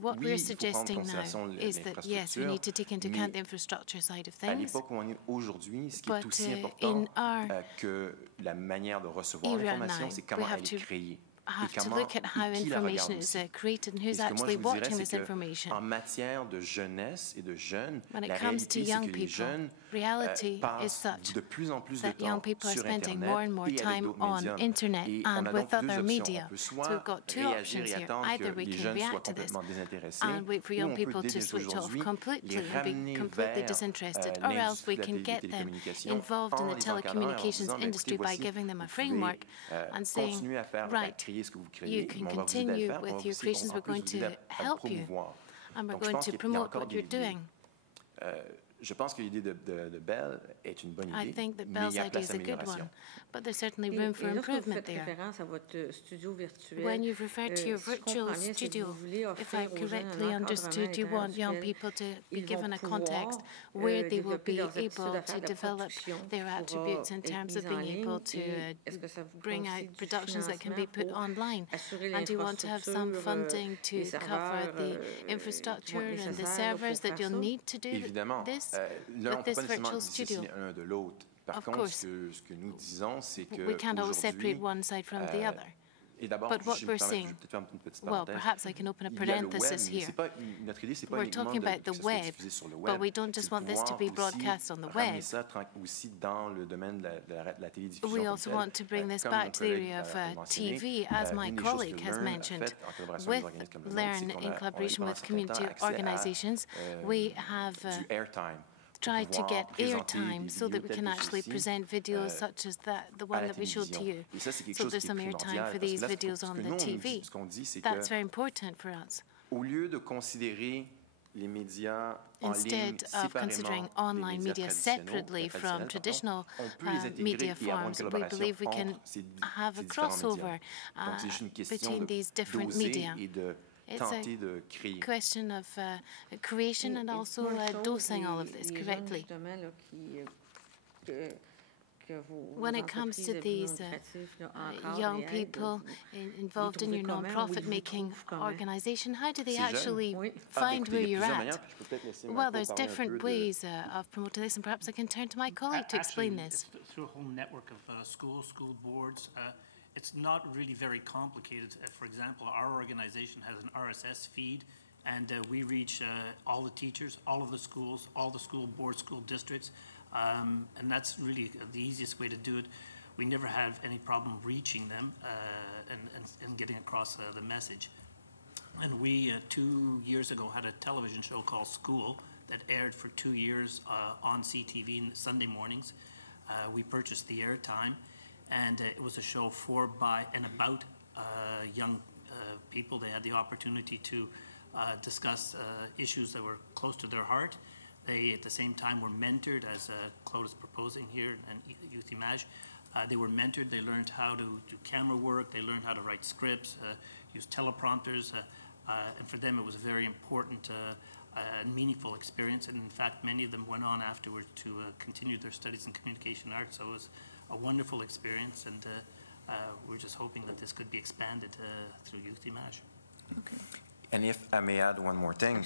What we're suggesting now is that, yes, we need to take into account the infrastructure side of things. But in our era now, we have to look at how information is created and who's actually watching this information. When it comes to young people, reality is such that young people are spending more and more time on internet and with other media. So we've got two options here. Either we can react to this and wait for young people to switch off completely and be completely disinterested, or else we can get them involved in the telecommunications industry by giving them a framework and saying, right, you can continue with your creations, we're going to help you, and we're going to promote what you're doing. Je pense que l'idée de Bell est une bonne idée. I think that Bell's idea is a good one, but there's certainly room for improvement there. When you've referred to your virtual studio, if I correctly understood, you want young people to be given a context where they will be able to develop their attributes in terms of being able to bring out productions that can be put online. And you want to have some funding to cover the infrastructure and the servers that you'll need to do this. With this virtual studio. Of course, we can't always separate one side from the other. But what we're saying, well, perhaps I can open a parenthesis here. We're talking about the web, but we don't just want this to be broadcast on the web. We also want to bring this back to the area of TV, as my colleague has mentioned. With Learn, in collaboration with community organizations, we have tried to get airtime so that we can actually present videos such as the one that we showed to you. So there's some airtime for these videos on the TV. That's very important for us. Instead of considering online media separately from traditional media forms, we believe we can have a crossover between these different media. It's a question of creation and also dosing all of this correctly. When it comes to these young people involved in your non-profit making organization, how do they actually find where you're at? Well, there's different ways of promoting this, and perhaps I can turn to my colleague to explain this. Through a whole network of school boards. It's not really very complicated. For example, our organization has an RSS feed, and we reach all the teachers, all of the schools, all the school boards, school districts, and that's really the easiest way to do it. We never have any problem reaching them and getting across the message. And we, 2 years ago, had a television show called School that aired for 2 years on CTV in Sunday mornings. We purchased the airtime. And it was a show for, by, and about young people. They had the opportunity to discuss issues that were close to their heart. They, at the same time, were mentored, as Claude is proposing here, and Youth eMage. They were mentored. They learned how to do camera work. They learned how to write scripts, use teleprompters. And for them, it was a very important and meaningful experience. And in fact, many of them went on afterwards to continue their studies in communication arts. So it was a wonderful experience, and we're just hoping that this could be expanded through Youth eMage. Okay. And if I may add one more thing,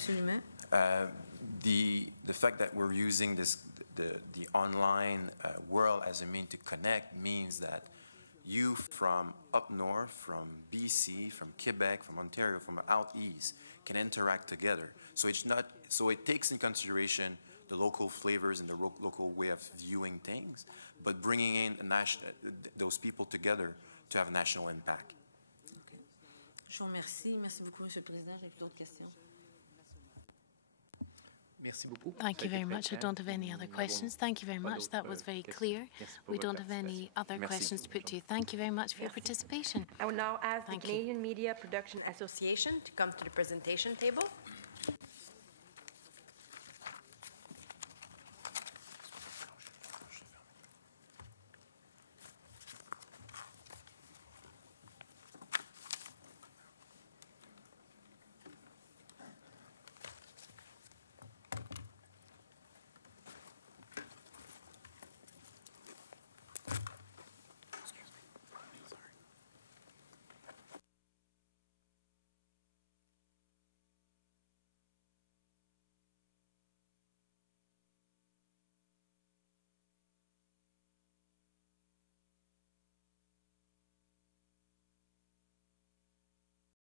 the fact that we're using the online world as a means to connect means that you from up north, from BC, from Quebec, from Ontario, from out east can interact together. So it's not. So it takes in consideration the local flavors and the local way of viewing things, but bringing in those people together to have a national impact. Okay. Je vous remercie. Merci beaucoup, Monsieur le Président. J'ai plus d'autres questions. Thank you very much. I don't have any other questions. Thank you very much. That was very clear. We don't have any other questions to put to you. Thank you very much for your participation. I will now ask the Canadian Media Production Association to come to the presentation table.